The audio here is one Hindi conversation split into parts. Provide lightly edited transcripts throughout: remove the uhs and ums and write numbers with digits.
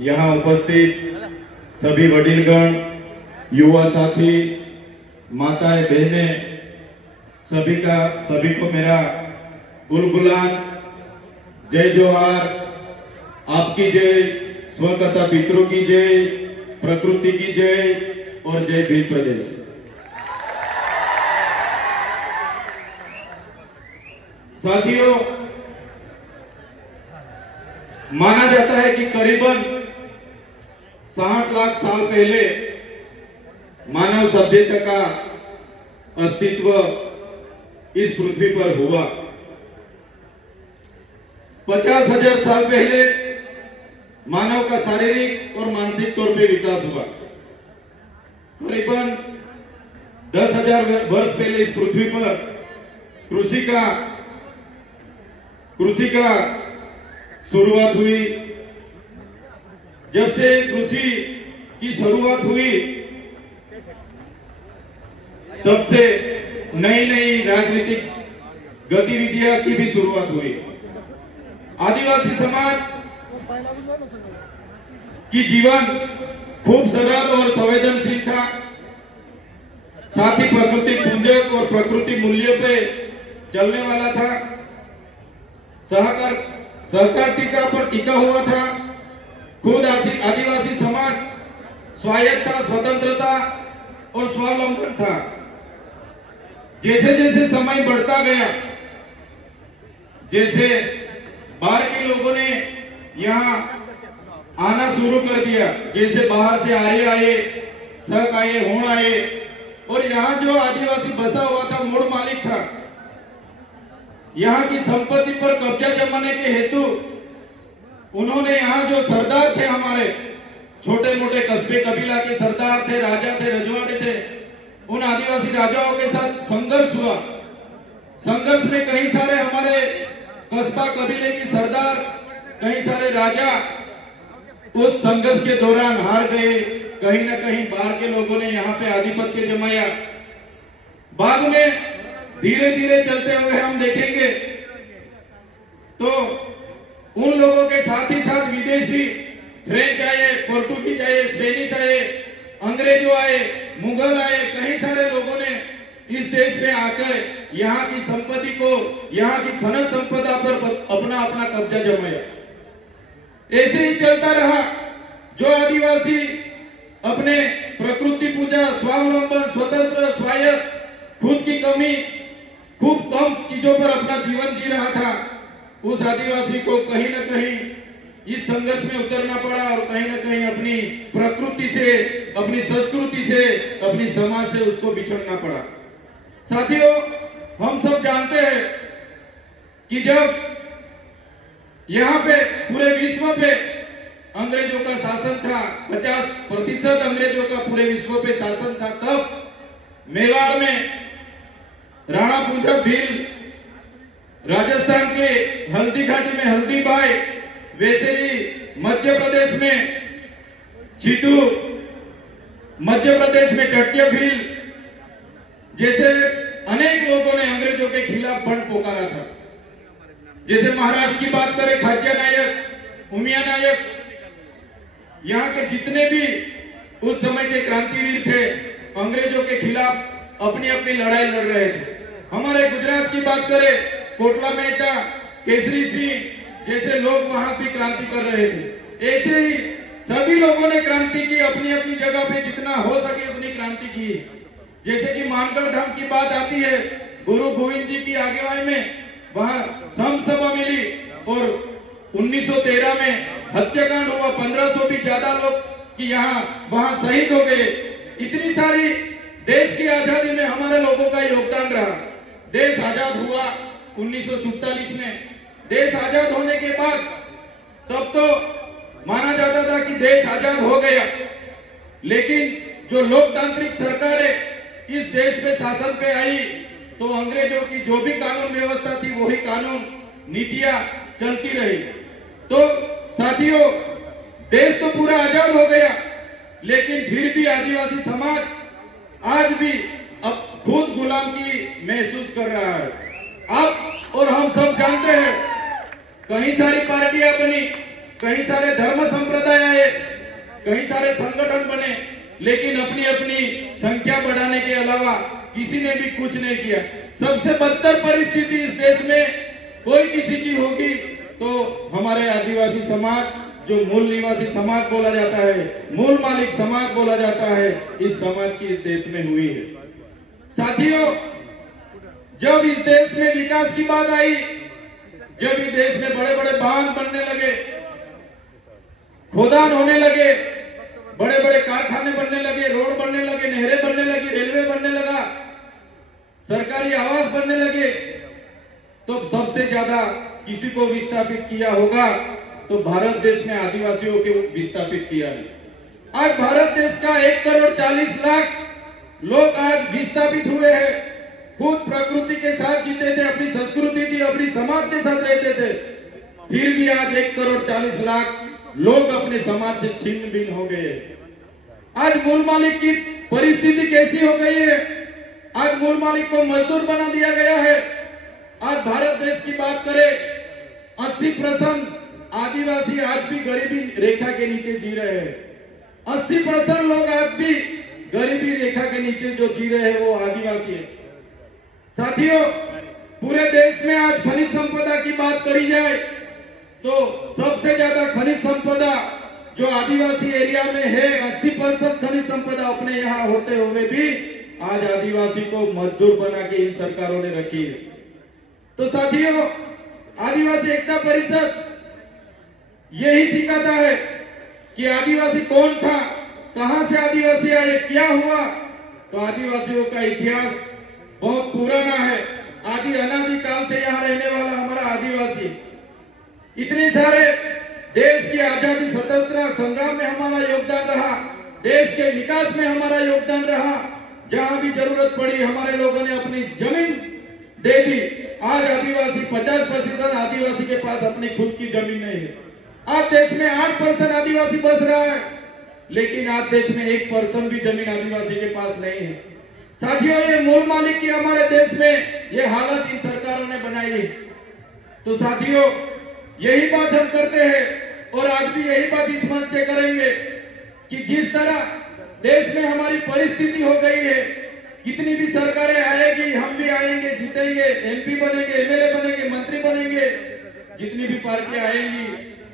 यहाँ उपस्थित सभी वडीलगण, युवा साथी, माताएं, बहनें, सभी को मेरा गुलगुलान, जय जोहार, आपकी जय, स्वकथा पितरों की जय, प्रकृति की जय और जय भील प्रदेश। साथियों, माना जाता है कि करीबन 60 लाख साल पहले मानव सभ्यता का अस्तित्व इस पृथ्वी पर हुआ। 50,000 साल पहले मानव का शारीरिक और मानसिक तौर पे विकास हुआ। करीबन 10,000 वर्ष पहले इस पृथ्वी पर कृषि का शुरुआत हुई। जब से कृषि की शुरुआत हुई, तब से नई नई राजनीतिक गतिविधियां की भी शुरुआत हुई। आदिवासी समाज की जीवन खूब सरल और संवेदनशील था। साथ ही प्राकृतिक पूजक और प्राकृतिक मूल्यों पे चलने वाला था। सहकारिता पर टिका हुआ था। खुद आदिवासी समाज स्वायत्तता, स्वतंत्रता और स्वावलंबन था। जैसे जैसे समय बढ़ता गया, जैसे बाहर के लोगों ने यहाँ आना शुरू कर दिया, जैसे बाहर से आर्य आए, शक आए, होड़ आए, और यहाँ जो आदिवासी बसा हुआ था, मूल मालिक था, यहाँ की संपत्ति पर कब्जा जमाने के हेतु उन्होंने यहाँ जो सरदार थे, हमारे छोटे मोटे कस्बे कबीला के सरदार थे, राजा थे, रजवाड़े थे, उन आदिवासी राजाओं के साथ संघर्ष हुआ। संघर्ष में कई सारे हमारे कस्बा कबीले के सरदार, कई सारे राजा उस संघर्ष के दौरान हार गए। कहीं न कहीं बाहर के लोगों ने यहाँ पे आधिपत्य जमाया। बाद में धीरे धीरे चलते हुए हम देखेंगे तो उन लोगों के साथ ही साथ विदेशी फ्रेंच आए, पोर्टुगीज आए, स्पेनिश आए, अंग्रेजों आए, मुगल आए, कई सारे लोगों ने इस देश में आकर यहाँ की संपत्ति को, यहाँ की खनिज संपदा पर अपना अपना कब्जा जमाया। ऐसे ही चलता रहा। जो आदिवासी अपने प्रकृति पूजा, स्वावलंबन, स्वतंत्र, स्वायत्त, खुद की कमी, खूब कम चीजों पर अपना जीवन जी रहा था, उस आदिवासी को कहीं न कहीं इस संघर्ष में उतरना पड़ा और कहीं न कहीं अपनी प्रकृति से, अपनी संस्कृति से, अपनी समाज से उसको बिछड़ना पड़ा। साथियों, हम सब जानते हैं कि जब यहाँ पे पूरे विश्व पे अंग्रेजों का शासन था, 50% अंग्रेजों का पूरे विश्व पे शासन था, तब मेवाड़ में राणा पूंजा भील, राजस्थान के हल्दी घाटी में हल्दी बाई, वैसे ही मध्य प्रदेश में चितू, मध्य प्रदेश में टट्य भील जैसे अनेक लोगों ने अंग्रेजों के खिलाफ बंड पोकारा था। जैसे महाराष्ट्र की बात करें, खाज्या नायक, उमिया नायक, यहाँ के जितने भी उस समय के क्रांतिवीर थे, अंग्रेजों के खिलाफ अपनी अपनी लड़ाई लड़ रहे थे। हमारे गुजरात की बात करें, कोटला मेहता, केसरी सिंह जैसे लोग वहां भी क्रांति कर रहे थे। ऐसे ही सभी लोगों ने क्रांति की, अपनी अपनी जगह पे जितना हो सके उतनी क्रांति की। जैसे कि मानगढ़ धाम की बात आती है, गुरु गोविंद जी की आगुवाई में वहां सम सभा मिली और 1913 में हत्याकांड हुआ। 1500 भी ज्यादा लोग कि यहाँ वहां शहीद हो गए। इतनी सारी देश की आजादी में हमारे लोगों का योगदान रहा। देश आजाद हुआ 1947 में। देश आजाद होने के बाद तब तो माना जाता था कि देश आजाद हो गया, लेकिन जो लोकतांत्रिक सरकारें इस देश पे शासन पे आई तो अंग्रेजों की जो भी कानून व्यवस्था थी वही कानून नीतियां चलती रही। तो साथियों, देश तो पूरा आजाद हो गया, लेकिन फिर भी आदिवासी समाज आज भी अब खुद गुलामी महसूस कर रहा है। आप और हम सब जानते हैं, कई सारी पार्टियां बनी, कई सारे धर्म संप्रदाय आए, कई सारे संगठन बने, लेकिन अपनी अपनी संख्या बढ़ाने के अलावा किसी ने भी कुछ नहीं किया। सबसे बदतर परिस्थिति इस देश में कोई किसी की होगी तो हमारे आदिवासी समाज, जो मूल निवासी समाज बोला जाता है, मूल मालिक समाज बोला जाता है, इस समाज की इस देश में हुई है। साथियों, जब इस देश में विकास की बात आई, जब इस देश में बड़े बड़े बांध बनने लगे, खोदान होने लगे, बड़े बड़े कारखाने बनने लगे, रोड बनने लगे, नहरें बनने लगी, रेलवे बनने लगा, सरकारी आवास बनने लगे, तो सबसे ज्यादा किसी को विस्थापित किया होगा तो भारत देश में आदिवासियों को विस्थापित किया है। आज भारत देश का 1,40,00,000 लोग आज विस्थापित हुए हैं। खुद प्रकृति के साथ जीते थे, अपनी संस्कृति थी, अपनी समाज के साथ रहते थे, फिर भी आज 1,40,00,000 लोग अपने समाज से छिन्न भिन्न हो गए। आज मूल मालिक की परिस्थिति कैसी हो गई है? आज मूल मालिक को मजदूर बना दिया गया है। आज भारत देश की बात करें, 80% आदिवासी आज भी गरीबी रेखा के नीचे जी रहे हैं। 80% लोग आज भी गरीबी रेखा के नीचे जो जी रहे हैं वो आदिवासी है। साथियों, पूरे देश में आज खनिज संपदा की बात करी जाए तो सबसे ज्यादा खनिज संपदा जो आदिवासी एरिया में है, 80% खनिज संपदा अपने यहाँ होते हुए भी आज आदिवासी को मजदूर बना के इन सरकारों ने रखी है। तो साथियों, आदिवासी एकता परिषद यही सिखाता है कि आदिवासी कौन था, कहां से आदिवासी आए, क्या हुआ। तो आदिवासियों का इतिहास बहुत पुराना है। आदि अनादि काल से यहाँ रहने वाला हमारा आदिवासी, इतने सारे देश की आजादी स्वतंत्रता संग्राम में हमारा योगदान रहा, देश के विकास में हमारा योगदान रहा। जहां भी जरूरत पड़ी हमारे लोगों ने अपनी जमीन दे दी। आज आदिवासी 50% आदिवासी के पास अपनी खुद की जमीन नहीं है। आज देश में 8% आदिवासी बस रहा है, लेकिन आज देश में 1% भी जमीन आदिवासी के पास नहीं है। साथियों, ये मूल मालिक की हमारे देश में ये हालत इन सरकारों ने बनाई है। तो साथियों, यही बात हम करते हैं और आज भी यही बात इस मंच से करेंगे कि जिस तरह देश में हमारी परिस्थिति हो गई है, कितनी भी सरकारें आएगी, हम भी आएंगे, जीतेंगे, एमपी बनेंगे, एमएलए बनेंगे, मंत्री बनेंगे, जितनी भी पार्टियां आएंगी,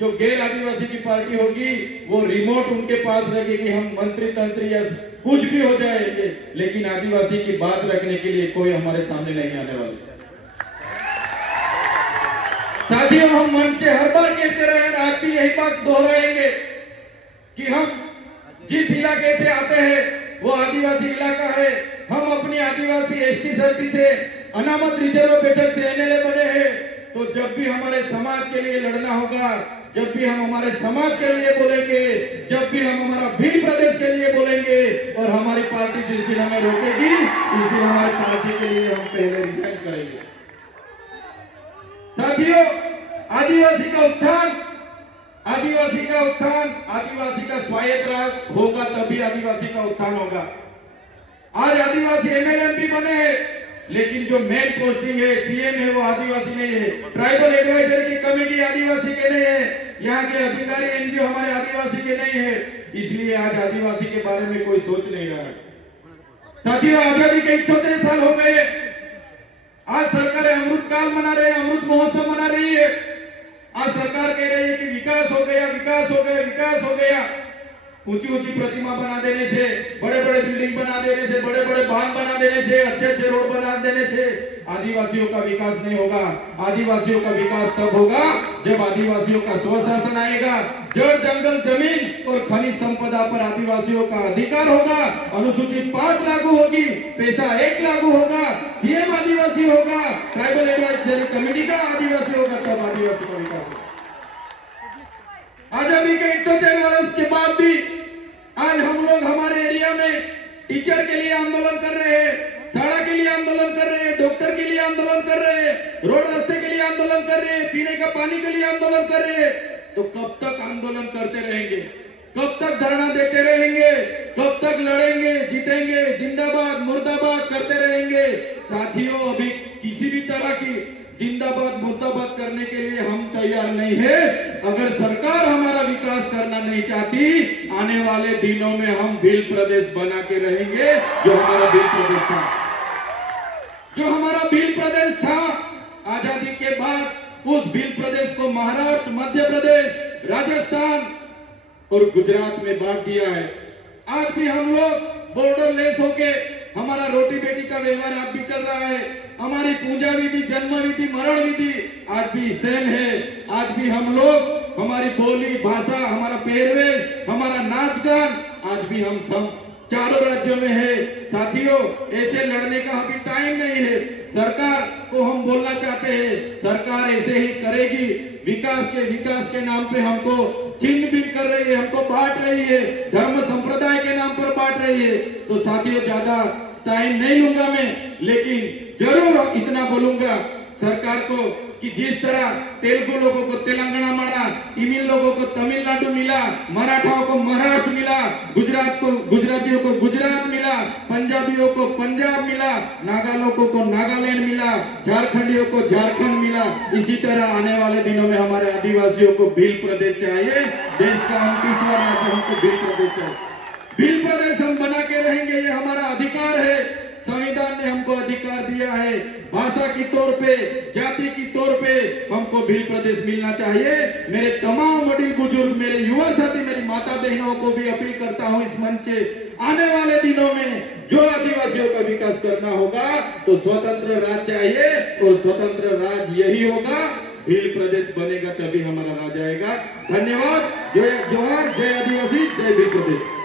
जो गैर आदिवासी की पार्टी होगी वो रिमोट उनके पास रहेगी, हम मंत्री तंत्री या कुछ भी हो जाएंगे, लेकिन आदिवासी की बात रखने के लिए कोई हमारे सामने नहीं आने वाले। साथियों, हम मन से हर बार कहते रहे, आज भी यही बात दोहराएंगे कि हम जिस इलाके से आते हैं वो आदिवासी इलाका है। हम अपनी आदिवासी एसटी सर्टी से अनामत रिजर्व बैठक से एमएलए बने हैं। तो जब भी हमारे समाज के लिए लड़ना होगा, जब भी हम हमारे समाज के लिए बोलेंगे, जब भी हम हमारा भिन्न प्रदेश के लिए बोलेंगे और हमारी पार्टी जिस दिन हमें रोकेगी उस दिन हमारी पार्टी के लिए हम पहले रिजाइन करेंगे। साथियों, आदिवासी का उत्थान, आदिवासी का स्वायत्त राज होगा तभी आदिवासी का उत्थान होगा। आज आदिवासी एमएलए एमपी बने हैं, लेकिन जो मेन पोस्टिंग है, सीएम है, वो आदिवासी नहीं है। ट्राइबल एडवाइजर की कमेटी आदिवासी के नहीं है, यहाँ के अधिकारी एनजीओ हमारे आदिवासी के नहीं है, इसलिए आज आदिवासी के बारे में कोई सोच नहीं रहा है। साथियों, आजादी के 78 साल हो गए। आज सरकार अमृत काल मना रहे हैं, अमृत महोत्सव मना रही है। आज सरकार कह रही है कि विकास हो गया, विकास हो गया, विकास हो गया। ऊंची ऊंची प्रतिमा बना देने से, बड़े बड़े बिल्डिंग बना देने से, बड़े बड़े बांध बना देने से, अच्छे अच्छे रोड बना देने से आदिवासियों का विकास नहीं होगा। आदिवासियों का विकास तब होगा जब आदिवासियों का स्वशासन आएगा, जड़ जंगल जमीन और खनिज संपदा पर आदिवासियों का अधिकार होगा, अनुसूचित 5 लागू होगी, पैसा 1 लागू होगा, सीएम आदिवासी होगा, ट्राइबल एडवाइजरी कमेटी का आदिवासी होगा, तब आदिवासी का विकास होगा। आजादी के 78 वर्ष के बाद भी आज हम लोग हमारे एरिया में टीचर के लिए आंदोलन कर रहे हैं, सड़क के लिए आंदोलन कर रहे हैं, डॉक्टर के लिए आंदोलन कर रहे हैं, रोड रास्ते के लिए आंदोलन कर रहे हैं, पीने का पानी के लिए आंदोलन कर रहे हैं। तो कब तक आंदोलन करते रहेंगे, कब तक धरना देते रहेंगे, कब तक लड़ेंगे, जीतेंगे, जिंदाबाद मुर्दाबाद करते रहेंगे। साथियों, अभी किसी भी तरह की जिंदाबाद मुर्दाबाद करने के लिए हम तैयार नहीं है। अगर सरकार हमारा विकास करना नहीं चाहती, आने वाले दिनों में हम भील प्रदेश बना के रहेंगे। जो हमारा भील प्रदेश था, जो हमारा भील प्रदेश था, आजादी के बाद उस भील प्रदेश को महाराष्ट्र, मध्य प्रदेश, राजस्थान और गुजरात में बांट दिया है। आज भी हम लोग बॉर्डर लेस होके हमारा रोटी बेटी का व्यवहार आज भी चल रहा है। हमारी पूजा विधि, जन्म विधि, मरण विधि आज भी सेम है। आज भी हम लोग, हमारी बोली भाषा, हमारा पहरवेश, हमारा नाच गान आज भी हम सब चारों राज्यों में है। साथियों, ऐसे लड़ने का अभी टाइम नहीं है। सरकार को हम बोलना चाहते हैं, सरकार ऐसे ही करेगी। विकास के नाम पे हमको छिन्न भिन्न कर रही है, हमको बांट रही है, धर्म संप्रदाय के नाम पर बांट रही है। तो साथियों, ज्यादा टाइम नहीं लूंगा मैं, लेकिन जरूर इतना बोलूंगा सरकार को कि जिस तरह तेलुगु लोगों को तेलंगाना मिला, तमिल लोगों को तमिलनाडु मिला, मराठाओं को महाराष्ट्र मिला, गुजरातियों को गुजरात मिला, पंजाबियों को पंजाब मिला, नागा लोगों को नागालैंड मिला, झारखंडियों को झारखंड मिला, इसी तरह आने वाले दिनों में हमारे आदिवासियों को भील प्रदेश चाहिए। देश का 29वां राज्य हमको भील प्रदेश चाहिए। भील प्रदेश हम बना के रहेंगे, ये हमारा अधिकार है। संविधान ने हमको अधिकार दिया है। भाषा की तौर पे, जाति की तौर पे हमको भील प्रदेश मिलना चाहिए। मेरे तमाम वडील बुजुर्ग, मेरे युवा साथी, मेरी माता बहनों को भी अपील करता हूं इस मंच से, आने वाले दिनों में जो आदिवासियों का विकास करना होगा तो स्वतंत्र राज चाहिए, और स्वतंत्र राज यही होगा, भील प्रदेश बनेगा तभी हमारा राज आएगा। धन्यवाद। जय जोहार, जय आदिवासी, जय भील प्रदेश।